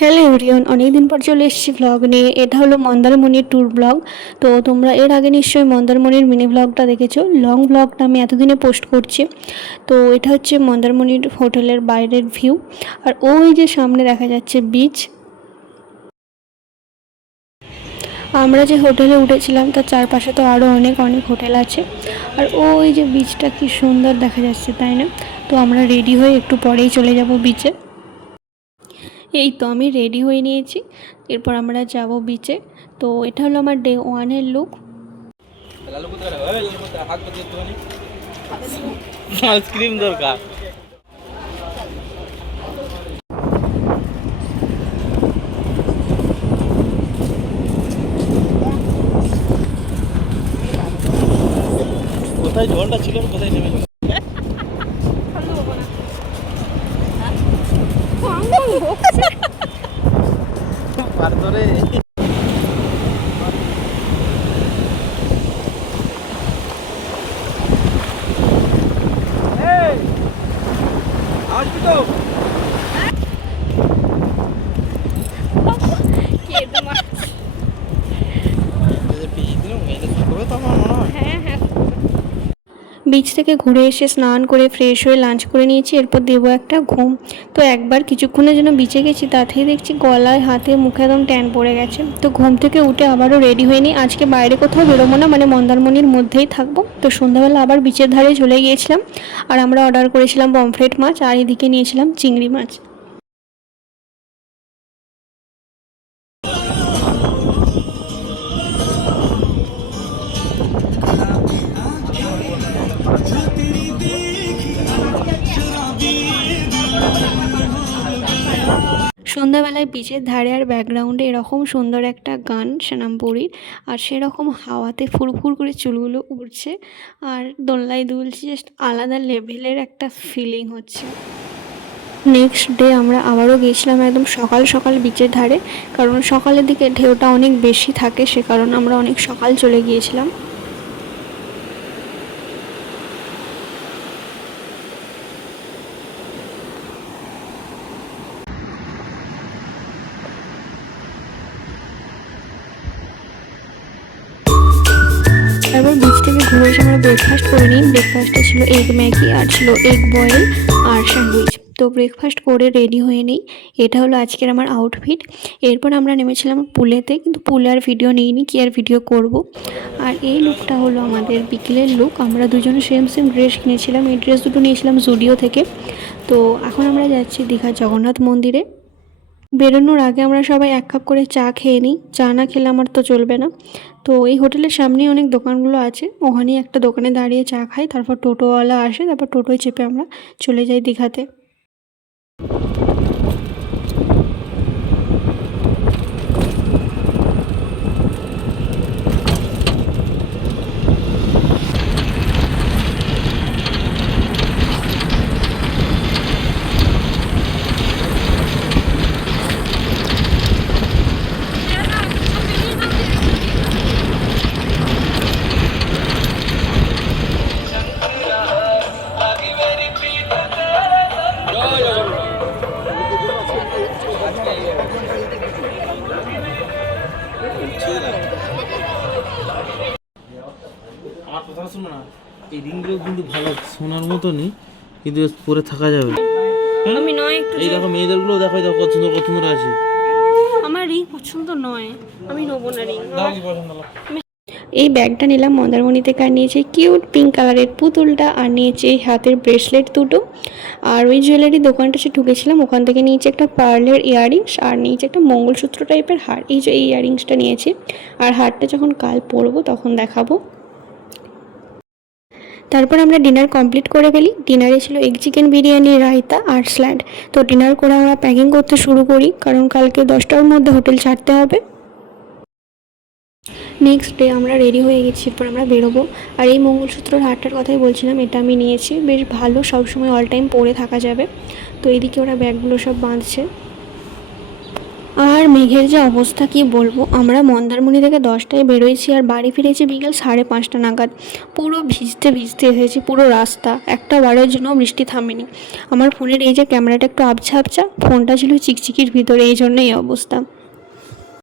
Hello everyone, অনেকদিন পর চলে এসেছি ব্লগ নিয়ে। এটা হলো মন্দারমণির ট্যুর ব্লগ। তো তোমরা এর আগে নিশ্চয়ই মন্দারমণির মিনি ব্লগটা দেখেছো। লং ব্লগটা আমি এতদিনে পোস্ট করছি। তো এটা হচ্ছে মন্দারমণির হোটেলের বাইরের ভিউ। আর ওই যে সামনে দেখা যাচ্ছে বিচ। আমরা যে হোটেলে উঠেছিলাম তার চারপাশে তো আরও অনেক অনেক হোটেল আছে। আর ওই যে বিচটা কি সুন্দর দেখা যাচ্ছে, তাই না? তো আমরা রেডি হয়ে একটু পরেই চলে যাব বিচে। এই তো আমি রেডি হয়ে নিয়েছি, এরপর আমরা যাব বিচে। তো এটা হলো আমার ডে ওয়ানের লুক। আইসক্রিম দরকার। কোথায় জলটা ছিল, কোথায় নেমে গেল? পারতো রে। আসবি তো? বিচ থেকে ঘুরে এসে স্নান করে ফ্রেশ হয়ে লাঞ্চ করে নিয়েছি, এরপর দেবো একটা ঘুম। তো একবার কিছুক্ষণের জন্য বিচে গেছি, তাতেই দেখছি গলায় হাতে মুখে একদম ট্যান পড়ে গেছে। তো ঘুম থেকে উঠে আবারও রেডি হয়ে নিই। আজকে বাইরে কোথাও বেরোবো না, মানে মন্দারমণির মধ্যেই থাকবো। তো সন্ধ্যাবেলা আবার বিচের ধারে চলে গিয়েছিলাম। আর আমরা অর্ডার করেছিলাম পমফ্রেট মাছ, আর এদিকে নিয়েছিলাম চিংড়ি মাছ। সন্ধ্যাবেলায় বিচের ধারে আর ব্যাকগ্রাউন্ডে এরকম সুন্দর একটা গান সোনামপুরীর, আর সেরকম হাওয়াতে ফুরফুর করে চুলগুলো উড়ছে আর দোলনায় দুলছে, জাস্ট আলাদা লেভেলের একটা ফিলিং হচ্ছে। নেক্সট ডে আমরা আবারও গিয়েছিলাম একদম সকাল সকাল বিচের ধারে, কারণ সকালের দিকে ঢেউটা অনেক বেশি থাকে, সে কারণে আমরা অনেক সকাল চলে গিয়েছিলাম। তারপর বিচ থেকে ঘুরে এসে আমরা ব্রেকফাস্ট করে নিই। ব্রেকফাস্টে ছিল এগ ম্যাগি আর ছিল এগ বয়েল আর স্যান্ডউইচ। তো ব্রেকফাস্ট করে রেডি হয়ে নিই। এটা হলো আজকের আমার আউটফিট। এরপর আমরা নেমেছিলাম পুলেতে, কিন্তু পুলে আর ভিডিও নিইনি, কি আর ভিডিও করব। আর এই লুকটা হলো আমাদের বিকেলের লুক। আমরা দুজনে সেম সেম ড্রেস কিনেছিলাম। এই ড্রেস দুটো নিয়েছিলাম জুডিও থেকে। তো এখন আমরা যাচ্ছি দীঘার জগন্নাথ মন্দিরে। বেরোনোর আগে আমরা সবাই এক কাপ করে চা খেয়ে নিই, চা না খেলে আমার তো চলবে না। তো এই হোটেলের সামনেই অনেক দোকানগুলো আছে, ওখানেই একটা দোকানে দাঁড়িয়ে চা খাই, তারপর টোটোওয়ালা আসে, তারপর টোটোয় চেপে আমরা চলে যাই দীঘাতে। আমার কথা শুনো না, এই রিংগুলো কিন্তু ভালো সোনার মতনই, কিন্তু পরে থাকা যাবে। আমি নয় একটু, এই দেখো মেয়েদেরগুলো দেখো, দেখো কত সুন্দর কত সুন্দর আছে। আমার রিং পছন্দ নয়, আমি নেবো না রিং। দাও কি পছন্দ হলো? এই ব্যাগটা নিলাম মন্দারমণি থেকে, আর নিয়েছি কিউট পিঙ্ক কালারের পুতুলটা, আর নিয়েছি এই হাতের ব্রেসলেট দুটো। আর ওই জুয়েলারি দোকানটা সে ঢুকেছিলাম, ওখান থেকে নিয়েছি একটা পার্লের ইয়াররিংস, আর নিয়েছি একটা মঙ্গলসূত্র টাইপের হার। এই যে এই ইয়াররিংসটা নিয়েছি, আর হারটা যখন কাল পরবো তখন দেখাবো। তারপর আমরা ডিনার কমপ্লিট করে ফেলি। ডিনারে ছিল এগ চিকেন বিরিয়ানি, রায়তা আর স্যালাড। তো ডিনার করে আমরা প্যাকিং করতে শুরু করি, কারণ কালকে 10টার মধ্যে হোটেল ছাড়তে হবে। নেক্সট ডে আমরা রেডি হয়ে গেছি, এরপর আমরা বেরোবো। আর এই মঙ্গলসূত্রর হারটার কথাই বলছিলাম, এটা আমি নিয়েছি, বেশ ভালো, সবসময় অল টাইম পরে থাকা যাবে। তো এইদিকে ওরা ব্যাগগুলো সব বাঁধছে। আর মেঘের যে অবস্থা কি বলবো, আমরা মন্দারমণি থেকে 10টায় বেরোইছি আর বাড়ি ফিরেছি বিকেল 5:30 নাগাদ। পুরো ভিজতে ভিজতে এসেছি, পুরো রাস্তা একটা বারের জন্য বৃষ্টি থামেনি। আমার ফোনের এই যে ক্যামেরাটা একটু আবছা আবছা, ফোনটা ছিল চিকচিকির ভিতরে, এই জন্যই এই অবস্থা।